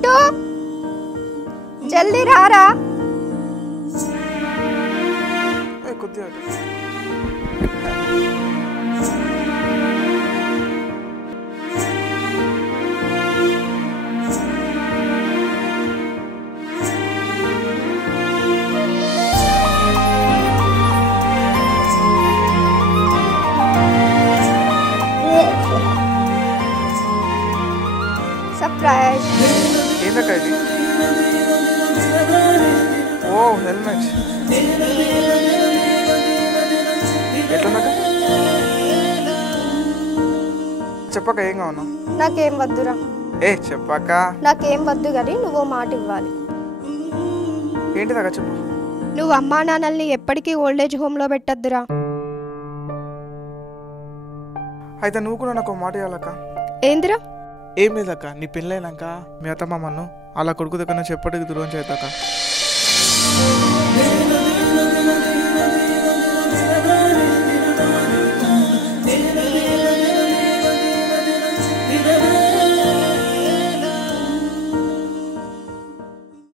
Kit జల్దీ రారా. కొద్దిగా సర్ప్రైజ్. ఏందక్క ఇది? ఓ హెల్మెట్. ఎట్లుందక్క? చెప్పక ఏం కావునా? నాకేం వద్దురా. చెప్పక. నాకేం వద్దు కానీ నువ్వు మాట ఇవ్వాలి. ఏంటిదాకా చెప్పు. నువ్వు అమ్మా నాన్నల్ని ఎప్పటికీ ఓల్డేజ్ హోమ్లో పెట్టద్దురా. అయితే నువ్వు కూడా నాకు మాట ఇవ్వాలక్క. ఏందిరా? ఏం లేదక్క, నీ పెళ్ళైనాక మీ అత్తమ్మను అలా కొడుకు దగ్గర నుంచి ఎప్పటికీ దూరం చేద్దాక.